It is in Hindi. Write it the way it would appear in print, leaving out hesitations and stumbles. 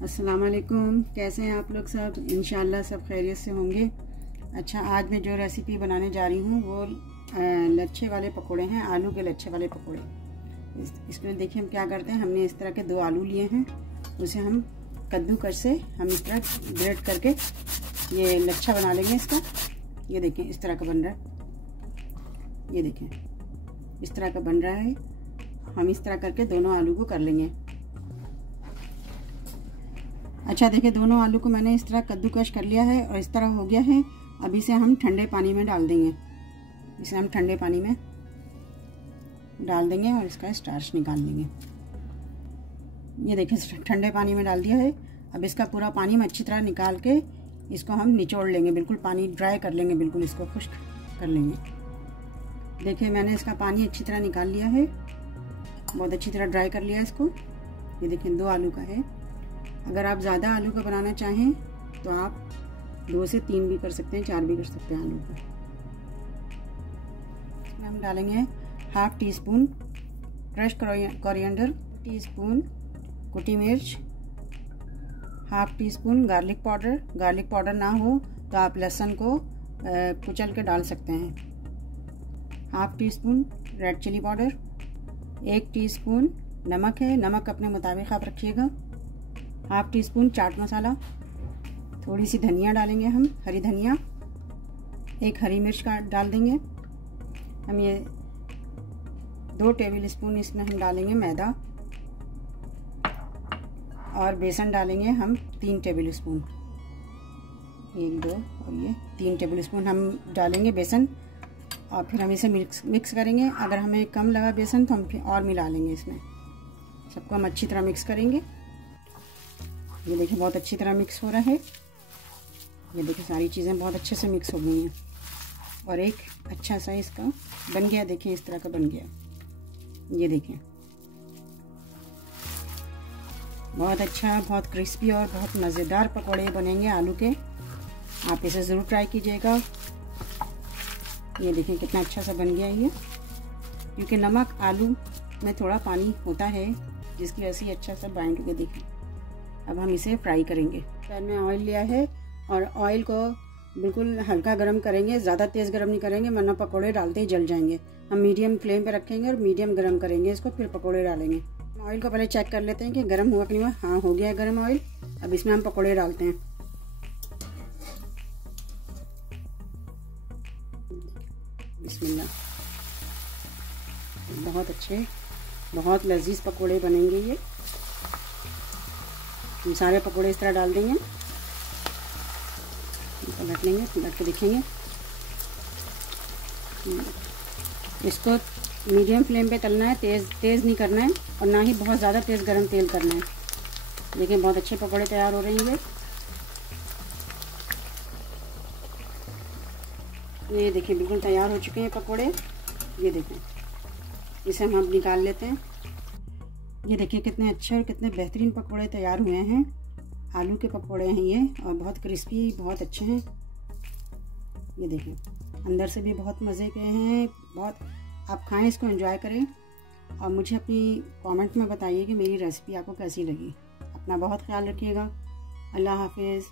अस्सलाम वालेकुम। कैसे हैं आप लोग सब? इंशाल्लाह सब खैरियत से होंगे। अच्छा, आज मैं जो रेसिपी बनाने जा रही हूँ वो लच्छे वाले पकोड़े हैं, आलू के लच्छे वाले पकोड़े। इसमें देखिए हम क्या करते हैं, हमने इस तरह के 2 आलू लिए हैं, उसे हम कद्दूकस से हम इस तरह ग्रेट करके ये लच्छा बना लेंगे इसका। ये देखें इस तरह का बन रहा है, ये देखें इस तरह का बन रहा है। हम इस तरह करके दोनों आलू को कर लेंगे। अच्छा देखिए, दोनों आलू को मैंने इस तरह कद्दूकस कर लिया है और इस तरह हो गया है। अब इसे हम ठंडे पानी में डाल देंगे। इसे हम ठंडे पानी में डाल देंगे और इसका स्टार्च निकाल लेंगे। ये देखिए ठंडे पानी में डाल दिया है। अब इसका पूरा पानी हम अच्छी तरह निकाल के इसको हम निचोड़ लेंगे, बिल्कुल पानी ड्राई कर लेंगे, बिल्कुल इसको खुश्क कर लेंगे। देखिए मैंने इसका पानी अच्छी तरह निकाल लिया है, बहुत अच्छी तरह ड्राई कर लिया इसको। ये देखिए 2 आलू का है। अगर आप ज़्यादा आलू का बनाना चाहें तो आप 2 से 3 भी कर सकते हैं, 4 भी कर सकते हैं आलू को। इसमें हम डालेंगे ½ टीस्पून क्रश कोरिएंडर, टीस्पून कुटी मिर्च, ½ teaspoon garlic powder. Garlic powder ना हो तो आप लहसुन को कुचल के डाल सकते हैं। ½ teaspoon red chilli powder, 1 teaspoon नमक है, नमक अपने मुताबिक आप रखिएगा। ½ टीस्पून चाट मसाला, थोड़ी सी धनिया डालेंगे हम, हरी धनिया, 1 हरी मिर्च का डाल देंगे हम। ये 2 टेबल स्पून इसमें हम डालेंगे मैदा और बेसन डालेंगे हम 3 टेबल स्पून। 1 2 और ये 3 टेबल स्पून हम डालेंगे बेसन और फिर हम इसे मिक्स करेंगे। अगर हमें कम लगा बेसन तो हम फिर और मिला लेंगे इसमें। सबको हम अच्छी तरह मिक्स करेंगे। ये देखिए बहुत अच्छी तरह मिक्स हो रहा है। ये देखिए सारी चीज़ें बहुत अच्छे से मिक्स हो गई हैं और एक अच्छा सा इसका बन गया। देखिए इस तरह का बन गया। ये देखिए बहुत अच्छा, बहुत क्रिस्पी और बहुत मज़ेदार पकौड़े बनेंगे आलू के। आप इसे ज़रूर ट्राई कीजिएगा। ये देखिए कितना अच्छा सा बन गया ये, क्योंकि नमक आलू में थोड़ा पानी होता है जिसकी वजह से अच्छा सा बाइंड हो गया। देखिए अब हम इसे फ्राई करेंगे। पैन में ऑयल लिया है और ऑयल को बिल्कुल हल्का गरम करेंगे, ज़्यादा तेज़ गरम नहीं करेंगे वरना पकोड़े डालते ही जल जाएंगे। हम मीडियम फ्लेम पे रखेंगे और मीडियम गरम करेंगे इसको, फिर पकोड़े डालेंगे। ऑयल को पहले चेक कर लेते हैं कि गरम हुआ कि नहीं हुआ। हाँ हो गया है गरम ऑयल। अब इसमें हम पकोड़े डालते हैं। बिस्मिल्लाह। बहुत अच्छे, बहुत लजीज पकोड़े बनेंगे ये। हम सारे पकोड़े इस तरह डाल देंगे, पलट लेंगे, पलट के देखेंगे। इसको मीडियम फ्लेम पे तलना है, तेज़ नहीं करना है और ना ही बहुत ज़्यादा तेज़ गरम तेल करना है। देखिए बहुत अच्छे पकोड़े तैयार हो रहे हैं ये देखिए बिल्कुल तैयार हो चुके हैं पकोड़े। ये देखें, इसे हम अब निकाल लेते हैं। ये देखिए कितने अच्छे और कितने बेहतरीन पकोड़े तैयार हुए हैं। आलू के पकोड़े हैं ये और बहुत क्रिस्पी, बहुत अच्छे हैं। ये देखिए अंदर से भी बहुत मज़े के हैं। बहुत आप खाएं, इसको एंजॉय करें और मुझे अपनी कमेंट में बताइए कि मेरी रेसिपी आपको कैसी लगी। अपना बहुत ख्याल रखिएगा। अल्लाह हाफिज़।